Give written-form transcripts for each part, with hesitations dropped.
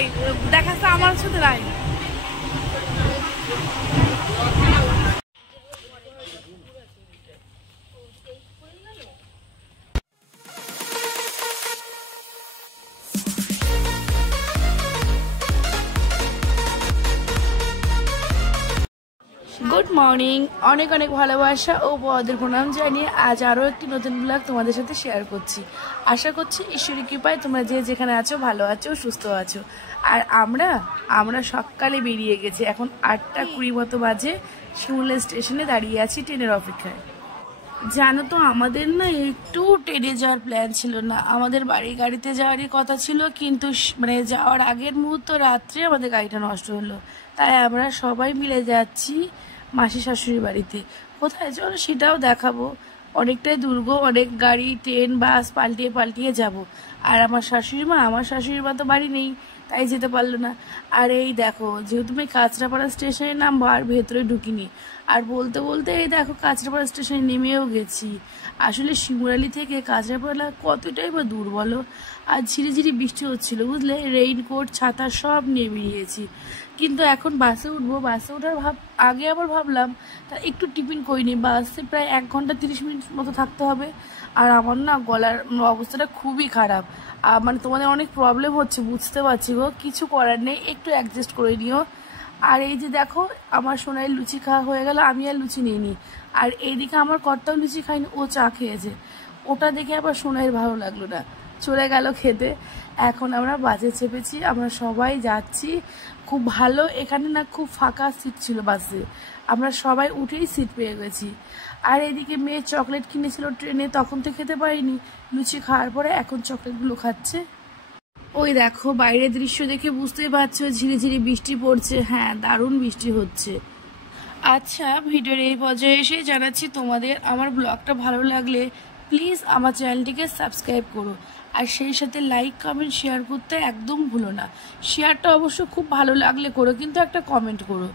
নাই দেখাচ্ছে আমার সাথে নাই। গুড মর্নিং, অনেক অনেক ভালোবাসা ও বড়দের প্রণাম জানিয়ে আজ আরও একটি নতুন ব্লগ তোমাদের সাথে শেয়ার করছি। আশা করছি ঈশ্বরের কৃপায় তোমরা যে যেখানে আছো ভালো আছো, সুস্থ আছো। আর আমরা সকালে বেরিয়ে গেছি, এখন 8:20 মতো বাজে। শিমুলা স্টেশনে দাঁড়িয়ে আছি ট্রেনের অপেক্ষায়। জানো তো আমাদের না একটু ট্রেনে যাওয়ার প্ল্যান ছিল না, আমাদের গাড়িতে যাওয়ারই কথা ছিল, কিন্তু মানে যাওয়ার আগের মুহূর্ত রাত্রে আমাদের গাড়িটা নষ্ট হলো। তাই আমরা সবাই মিলে যাচ্ছি মাসি শাশুড়ির বাড়িতে। কোথায় চলো সেটাও দেখাবো। অনেকটাই দুর্গ, অনেক গাড়ি ট্রেন বাস পাল্টিয়ে যাব। আর আমার শাশুড়ি মা তো বাড়ি নেই, তাই যেতে পারলো না। আর এই দেখো, যেহেতু আমি কাঁচরাপাড়া স্টেশনে নামবো আর ভেতরে ঢুকিনি, আর বলতে বলতে এই দেখো কাঁচরাপাড়া স্টেশনে নেমেও গেছি। আসলে শিমুরালি থেকে কাঁচরাপাড়া কতটাই বা দূর বলো। আর ঝিরিঝিরি বৃষ্টি হচ্ছিল বুঝলে, রেইনকোট ছাতা সব নিয়ে বেরিয়েছি। কিন্তু এখন বাসে উঠবো, বাসে ওঠার আগে আবার ভাবলাম তা একটু টিফিন করিনি। বাসে প্রায় 1 ঘন্টা 30 মিনিট মতো থাকতে হবে। আর আমার না গলার অবস্থাটা খুবই খারাপ, মানে তোমাদের অনেক প্রবলেম হচ্ছে বুঝতে পারছি গো, কিছু করার নেই, একটু অ্যাডজাস্ট করে নিও। আর এই যে দেখো আমার সোনাইয়ের লুচি খাওয়া হয়ে গেল, আমি আর লুচি নিইনি। আর এইদিকে আমার কর্তাও লুচি খাইনি, ও চা খেয়েছে। ওটা দেখে আবার সোনাইয়ের ভালো লাগলো না, চলে গেল খেতে। এখন আমরা বাসে চেপেছি, আমরা সবাই যাচ্ছি। খুব ভালো, এখানে না খুব ফাঁকা সিট ছিল বাসে, আমরা সবাই উঠেই সিট পেয়ে গেছি। আর এদিকে মেয়ে চকলেট কিনেছিল ট্রেনে, তখন তো খেতে পারিনি, লুচি খাওয়ার পরে এখন চকলেটগুলো খাচ্ছে। ওই দেখো বাইরের দৃশ্য দেখে বুঝতেই পারছো ঝিরিঝিরি বৃষ্টি পড়ছে। হ্যাঁ, দারুণ বৃষ্টি হচ্ছে। আচ্ছা, ভিডিওর এই পর্যায়ে এসে জানাচ্ছি তোমাদের আমার ব্লগটা ভালো লাগলে প্লিজ আমার চ্যানেলটিকে সাবস্ক্রাইব করো, আর সেই সাথে লাইক কমেন্ট শেয়ার করতে একদম ভুলো না। শেয়ারটা অবশ্য খুব ভালো লাগলে করো, কিন্তু একটা কমেন্ট করো।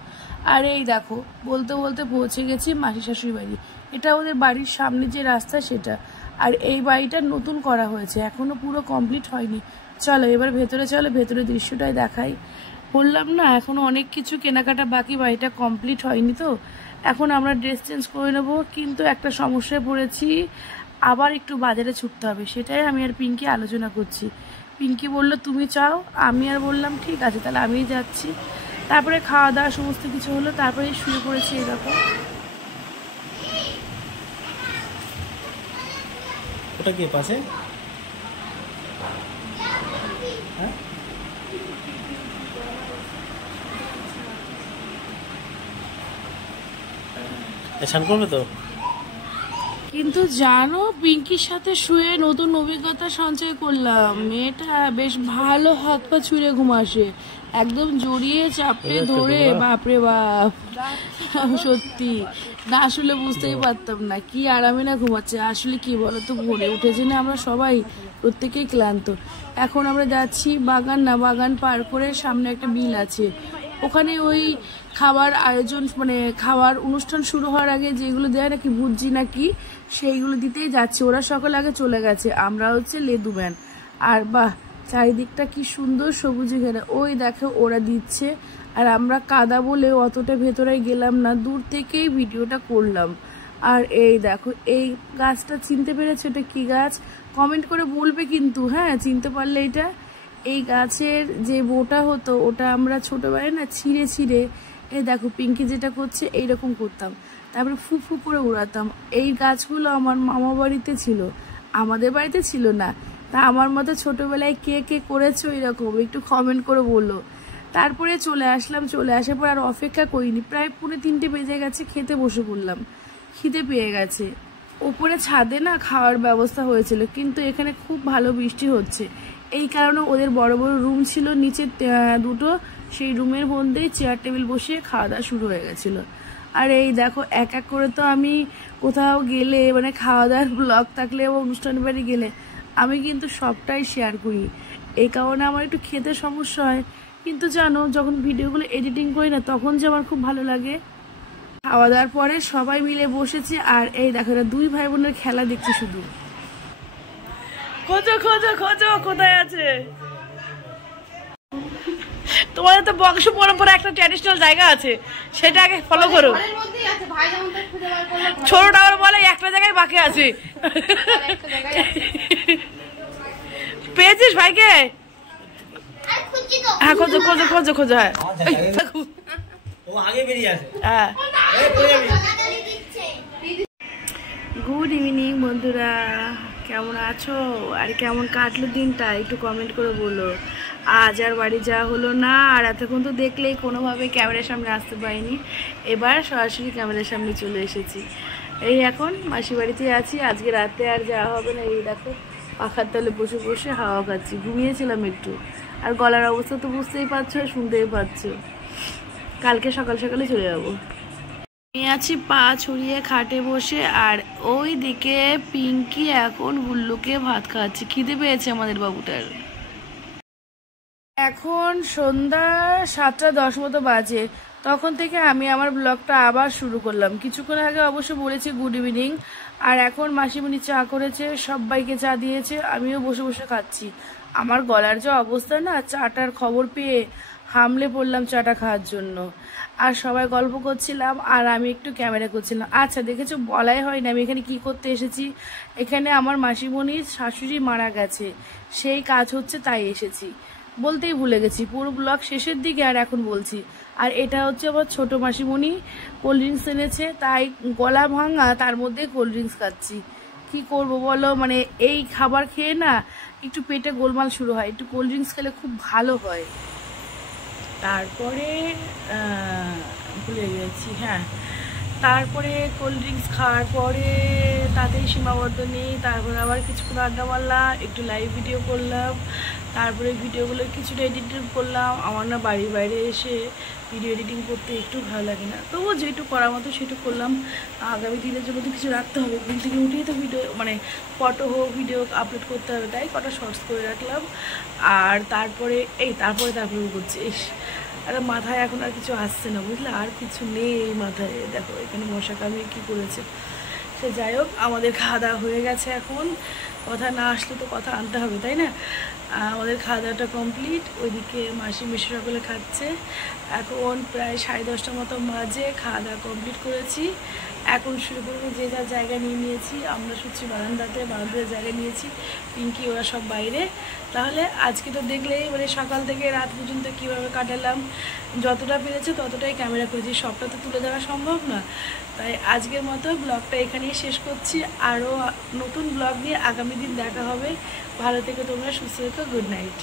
আর এই দেখো বলতে বলতে পৌঁছে গেছি মাসি শাশুড়ি বাড়ি। এটা ওদের বাড়ির সামনে যে রাস্তা সেটা। আর এই বাড়িটা নতুন করা হয়েছে, এখনো পুরো কমপ্লিট হয়নি। চলো এবার ভেতরে চলো, ভেতরের দৃশ্যটাই দেখাই। বললাম না এখনো অনেক কিছু কেনাকাটা বাকি, বাড়িটা কমপ্লিট হয়নি তো। এখন আমরা ড্রেস চেঞ্জ করে নেবো, কিন্তু একটা সমস্যায় পড়েছি, আবার একটু বাজারে ছুটতে হবে। সেটাই আমি আর পিঙ্কি আলোচনা করছি। পিঙ্কি বললো তুমি চাও, আমি আর বললাম ঠিক আছে তাহলে আমিই যাচ্ছি। তারপরে খাওয়া দাওয়া সমস্ত কিছু হলো, তারপরে শুয়ে পড়েছি। এরকম ওটা কি পাশে? হ্যাঁ, স্নান করবে তো। কিন্তু জানো পিঙ্কির সাথে শুয়ে নতুন অভিজ্ঞতা সঞ্চয় করলাম। মেয়েটা বেশ ভালো হাত পা ছুঁড়ে ঘুমাসে, একদম জড়িয়ে চাপড়ে ধরে, বাপরে বাপ সত্যি না, আসলে বুঝতেই পারতাম না কি আরামে না ঘুমাচ্ছে। আসলে কি বলতো, ভোরে উঠেছে না আমরা সবাই, প্রত্যেকেই ক্লান্ত। এখন আমরা যাচ্ছি বাগান পার করে, সামনে একটা বিল আছে, ওখানে ওই খাবার আয়োজন, মানে খাবার অনুষ্ঠান শুরু হওয়ার আগে যেগুলো দেয় নাকি ভুজি নাকি, সেইগুলো দিতেই যাচ্ছে। ওরা সকাল আগে চলে গেছে, আমরা হচ্ছে লেদু ব্যান। আর বাহ, চারিদিকটা কি সুন্দর সবুজে ঘেরা। ওই দেখো ওরা দিচ্ছে, আর আমরা কাদা বলে অতটা ভেতরে গেলাম না, দূর থেকেই ভিডিওটা করলাম। আর এই দেখো এই গাছটা চিনতে পেরেছে, এটা কি গাছ কমেন্ট করে বলবে কিন্তু, হ্যাঁ চিনতে পারলে। এটা এই গাছের যে বোটা হতো, ওটা আমরা ছোটবেলায় না ছিঁড়ে এই দেখো পিঙ্কি যেটা করছে এইরকম করতাম, তারপরে ফু করে উড়াতাম। এই গাছগুলো আমার মামা বাড়িতে ছিল, আমাদের বাড়িতে ছিল না। তা আমার মতো ছোটবেলায় কে করেছো এরকম একটু কমেন্ট করে বললো। তারপরে চলে আসলাম, চলে আসার পর আর অপেক্ষা করিনি, প্রায় 2:30 বেজে গেছে, খেতে বসে পড়লাম, খিদে পেয়ে গেছে। ওপরে ছাদে না খাওয়ার ব্যবস্থা হয়েছিল, কিন্তু এখানে খুব ভালো বৃষ্টি হচ্ছে, এই কারণে ওদের বড় রুম ছিল নিচে দুটো, সেই রুমের মধ্যেই চেয়ার টেবিল বসিয়ে খাওয়া দাওয়া শুরু হয়ে গেছিলো। আর এই দেখো এক এক করে তো আমি কোথাও গেলে, মানে খাওয়া দাওয়ার ব্লগ থাকলে বা অনুষ্ঠান বাড়ি গেলে আমি কিন্তু সবটাই শেয়ার করি, এই কারণে আমার একটু খেতে সমস্যা হয়। কিন্তু জানো যখন ভিডিওগুলো এডিটিং করি না, তখন যে আমার খুব ভালো লাগে। খাওয়া দাওয়ার পরে সবাই মিলে বসেছি, আর এই দেখো এরা 2 ভাই বোনের খেলা দেখছি শুধু। খোঁজো কোথায় আছে। তোমাদের তো বংশ পরম্পরা একটা ট্র্যাডিশনাল জায়গা আছে, সেটা আগে ফলো করো। ছোটটা আবার বলে একটা জায়গায় বাকি আছে। পেয়েছিস ভাইকে? হ্যাঁ খোঁজো খোঁজো খোঁজো খোঁজো। হ্যাঁ হ্যাঁ। গুড ইভিনিং বন্ধুরা, কেমন আছো আর কেমন কাটলো দিনটা একটু কমেন্ট করে বলো। আজ আর বাড়ি যাওয়া হলো না, আর এতক্ষণ তো দেখলেই কোনোভাবে ক্যামেরার সামনে আসতে পারিনি, এবার সরাসরি ক্যামেরার সামনে চলে এসেছি। এই এখন মাসি বাড়িতেই আছি, আজকে রাতে আর যাওয়া হবে না। এই দেখো পাখার তলে বসে বসে হাওয়া খাচ্ছি, ঘুমিয়েছিলাম একটু, আর গলার অবস্থা তো বুঝতেই পারছো, শুনতেই পাচ্ছো। কালকে সকাল সকালে চলে যাবো। আমি আছি পা ছড়িয়ে খাটে বসে, আর ওই দিকে পিঙ্কি এখন গুল্লুকে ভাত খাওয়াচ্ছে, খিদে পেয়েছে আমাদের বাবুটার। এখন সন্ধ্যা 7:10 মতো বাজে, তখন থেকে আমি আমার ব্লগটা আবার শুরু করলাম। কিছুক্ষণ আগে অবশ্য বলেছি গুড ইভিনিং, আর এখন মাসিমণি চা করেছে, সবাইকে চা দিয়েছে, আমিও বসে বসে খাচ্ছি। আমার গলার যে অবস্থা না, চাটার খবর পেয়ে হামলে পড়লাম চাটা খাওয়ার জন্য, আর সবাই গল্প করছিলাম আর আমি একটু ক্যামেরা করছিলাম। আচ্ছা দেখেছো, বলাই হয় না আমি এখানে কি করতে এসেছি। এখানে আমার মাসিমণির শাশুড়ি মারা গেছে, সেই কাজ হচ্ছে, তাই এসেছি। বলতেই ভুলে গেছি, পুরো ব্লগ শেষের দিকে আর এখন বলছি। আর এটা হচ্ছে আমার ছোট মাসিমণি কোল্ড ড্রিঙ্কস এনেছে, তাই গলা ভাঙা, তার মধ্যে কোল্ড ড্রিঙ্কস খাচ্ছি। কি করব বলো, মানে এই খাবার খেয়ে না একটু পেটে গোলমাল শুরু হয়, একটু কোল্ড ড্রিঙ্কস খেলে খুব ভালো হয়। তারপরে ভুলে গেছি, হ্যাঁ, তারপরে কোল্ড ড্রিঙ্কস খাওয়ার পরে তাতেই সীমাবদ্ধ নেই। তারপরে আবার কিছুক্ষণ আড্ডা মারলাম, একটু লাইভ ভিডিও করলাম, তারপরে ভিডিওগুলো কিছুটা এডিটিং করলাম। আমার না বাড়ির বাইরে এসে ভিডিও এডিটিং করতে একটু ভালো লাগে না, তবুও যেটুকু করার মতো সেটুকু করলাম। আগামী দিনের জন্য তো কিছু রাখতে হবে, ঘুম থেকে উঠেই তো ভিডিও মানে ফটো হোক ভিডিও আপলোড করতে হবে, তাই কটা শর্টস করে রাখলাম। আর তারপরে তারপরে করছি আর মাথায় এখন আর কিছু আসছে না, বুঝলে, আর কিছু নেই মাথায়। দেখো এখানে মশা কামড়ে কী করেছে। সে যাই হোক, আমাদের খাওয়া দাওয়া হয়ে গেছে। এখন কথা না আসলে তো কথা আনতে হবে, তাই না? আমাদের খাওয়া দাওয়াটা কমপ্লিট, ওইদিকে মাসি মিশে সকলে খাচ্ছে। এখন প্রায় 10:30 মতো বাজে, খাওয়া দাওয়া কমপ্লিট করেছি। এখন শুরু করবো, যে যার জায়গা নিয়ে নিয়েছি, আমরা শুচ্ছি বারান্দাতে, বারান্দাতে জায়গা নিয়েছি, পিঙ্কি ওরা সব বাইরে। তাহলে আজকে তো দেখলেই মানে সকাল থেকে রাত পর্যন্ত কীভাবে কাটালাম, যতটা পেরেছে ততটাই ক্যামেরা করেছি, সবটা তো তুলে দেওয়া সম্ভব না। তাই আজকের মতো ব্লগটা এখানেই শেষ করছি, আরও নতুন ব্লগ নিয়ে আগামী দিন দেখা হবে। ভালো থেকো তোমরা, সুস্থ থেকো, গুড নাইট।